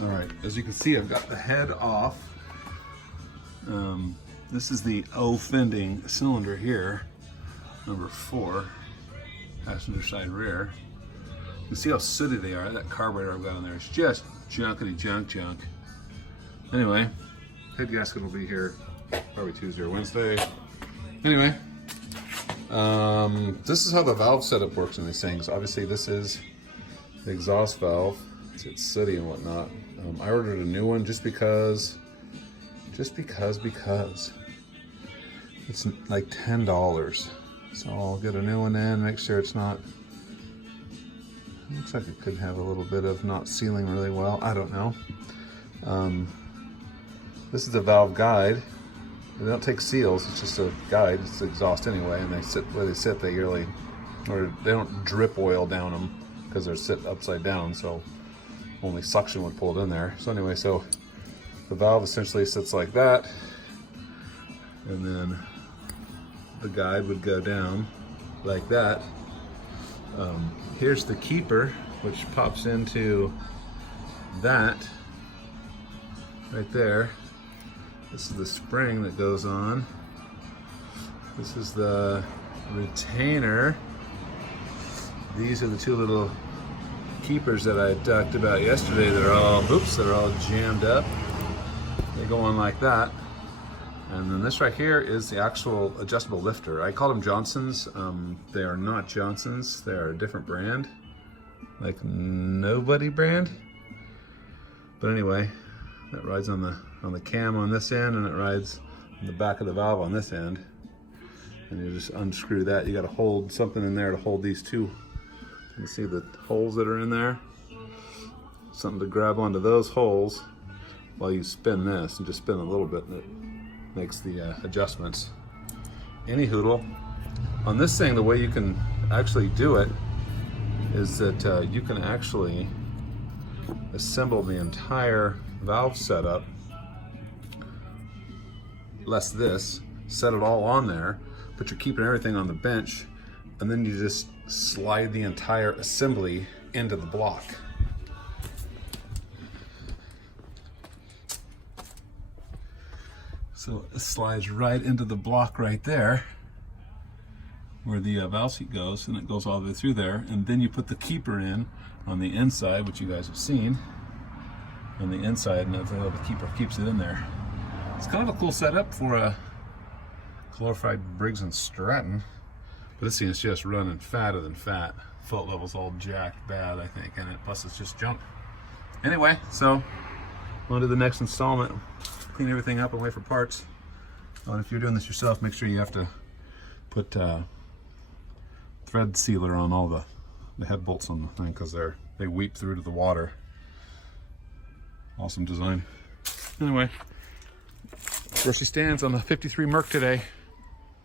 All right, as you can see, I've got the head off. This is the O fending cylinder here, number 4, passenger side rear. You can see how sooty they are. That carburetor I've got on there is just junkety junk. Anyway, head gasket will be here probably Tuesday or Wednesday. Anyway, this is how the valve setup works in these things. Obviously, this is the exhaust valve. It's sooty and whatnot. I ordered a new one just because it's like $10. So I'll get a new one in, make sure it's not, looks like it could have a little bit of not sealing really well. I don't know. This is the valve guide. They don't take seals, it's just a guide. It's the exhaust anyway, and they sit where they sit. They don't drip oil down them because they're sit upside down, so only suction would pull it in there. So anyway, so the valve essentially sits like that, and then the guide would go down like that. Here's the keeper, which pops into that right there. This is the spring that goes on. This is the retainer. These are the two little keepers that I talked about yesterday that are all, jammed up. They go on like that. And then this right here is the actual adjustable lifter. I call them Johnsons. They are not Johnsons. They are a different brand, like Nobody brand. But anyway, that rides on the cam on this end, and it rides on the back of the valve on this end. And you just unscrew that. You got to hold something in there to hold these two. You can see the holes that are in there. Something to grab onto those holes while you spin this, and just spin a little bit, and it makes the adjustments. Any hoodle. On this thing, the way you can actually do it is that you can actually assemble the entire valve setup, less this, set it all on there, but you're keeping everything on the bench, and then you just slide the entire assembly into the block. So it slides right into the block right there where the valve seat goes, and it goes all the way through there, and then you put the keeper in on the inside, which you guys have seen on the inside, and the keeper keeps it in there. It's kind of a cool setup for a glorified Briggs & Stratton, but this thing is just running fatter than fat. Float level's all jacked bad, I think, in it, plus it's just junk. Anyway, so on to the next installment. Clean everything up and wait for parts. And if you're doing this yourself, make sure you have to put thread sealer on all the head bolts on the thing, because they weep through to the water. Awesome design. Anyway, where she stands on the 53 Merc today.